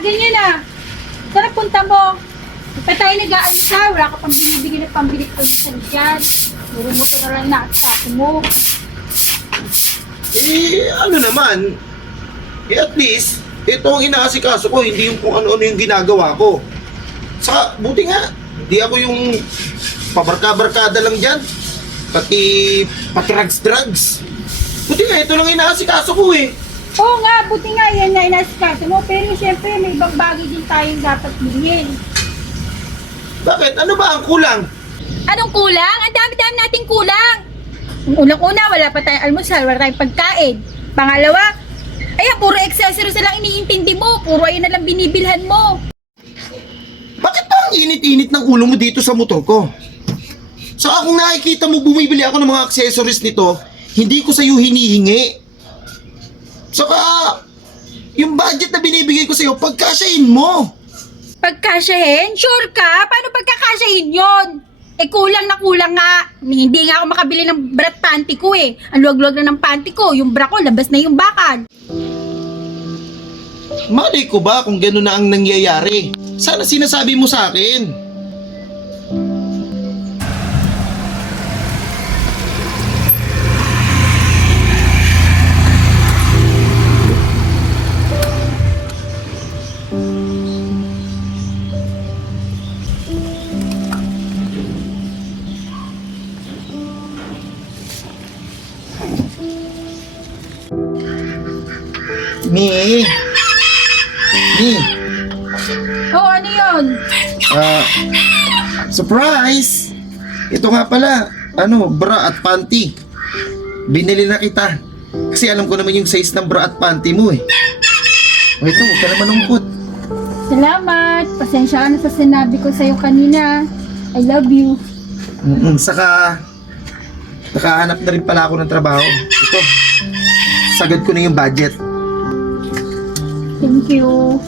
Ganyan na. Tara, punta mo. Pa tayo nag-aalsa, wala ka pang binibigyan ng pambili ko dyan. Puro mo ito na lang inaasako mo. Ano naman, at least, ito ang inaasikaso ko, hindi yung kung ano-ano yung ginagawa ko. Saka, buti nga, hindi ako yung pabarka-barkada lang dyan. Pati drugs. Buti nga, ito lang inaasikaso ko eh. Oo nga, buti nga yan na inaasikaso mo. Pero siyempre, may ibang bagay din tayong dapat bilhin. Bakit? Ano ba ang kulang? Anong kulang? Ang dami-dami nating kulang. Unang-una, wala pa tayong almusal, wala tayong pagkain. Pangalawa, puro accessories na lang iniintindi mo. Puro ayun na lang binibilhan mo. Bakit ba ang init-init ng ulo mo dito sa motor ko? Saka kung nakikita mo bumibili ako ng mga accessories nito, hindi ko sa'yo hinihingi. Saka, yung budget na binibigay ko sa'yo, pagkasyahin mo. Pagkasyahin? Sure ka? Paano pagkakasyahin yon? Kulang na kulang nga. Hindi nga ako makabili ng brat panty ko eh. Ang luwag-luwag na ng panty ko. Yung bra ko, labas na yung bakal. Malay ko ba kung gano'n na ang nangyayari? Sana sinasabi mo sa akin. Mi. Oh, ano yun? Surprise! Ito nga pala, bra at panty. Binili na kita. Kasi alam ko naman yung size ng bra at panty mo eh. O ito, huwag ka na malungkot. Salamat. Pasensya ka na sa sinabi ko sa'yo kanina. I love you. Saka, nakahanap na rin pala ako ng trabaho. Ito, sagad ko na yung budget. Thank you.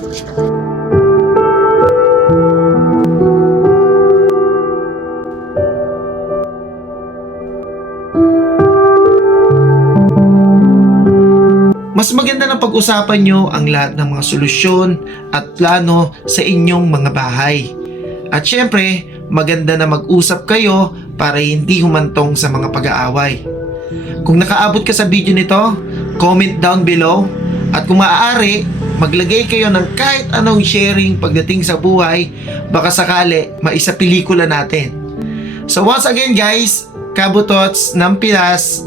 Mas maganda na pag-usapan nyo ang lahat ng mga solusyon at plano sa inyong mga bahay. At syempre, maganda na mag-usap kayo para hindi humantong sa mga pag-aaway. Kung nakaabot ka sa video nito, comment down below. At kung maaari, maglagay kayo ng kahit anong sharing pagdating sa buhay, baka sakali maisa pelikula natin. So once again guys, Kabutots ng Pinas,